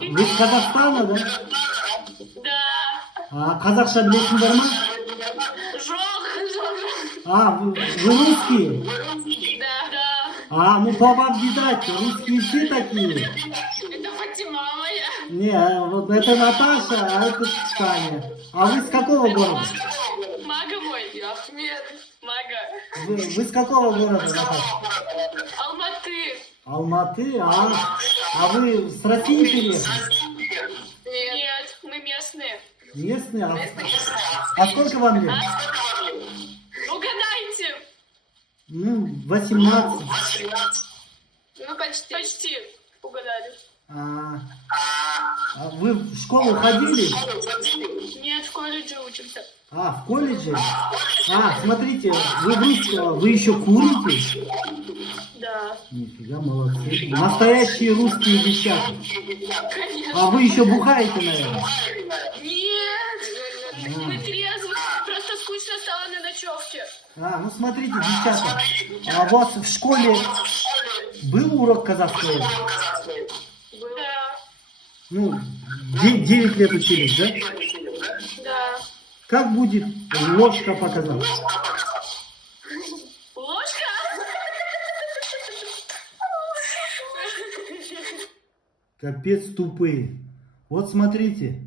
Вы из Казахстана, да? Да. Қазақша білесіңдер ма? Жоқ. Вы русские? Да. Ну по вам видать, русские все такие. Это Фатима моя. Не, вот это Наташа, а это Таня. А вы с какого города? Мага мой, Ахмед. Мага. Вы с какого города, Наташа? Алматы. Алматы? А вы с России переехали? Нет, мы местные. Местные? А сколько вам лет? Угадайте. 18. Ну, почти. Почти угадали. Вы в школу ходили? Нет, в колледже учимся. В колледже? Смотрите, вы русского, вы еще курите? Да. Нифига, молодцы. Настоящие русские девчата. Конечно. Вы еще бухаете, наверное? Нет, мы трезвы. Просто скучно стало на ночевке. Ну смотрите, девчата, у вас в школе был урок казахского? Да. 9 лет учились, да? Да. Как будет ложка показать? Ложка? Капец тупые. Вот смотрите.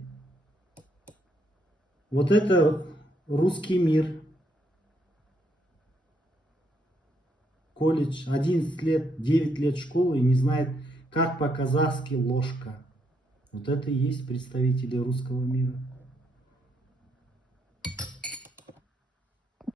Вот это русский мир. Колледж. 11 лет, 9 лет школы и не знает, как по-казахски ложка. Вот это и есть представители русского мира.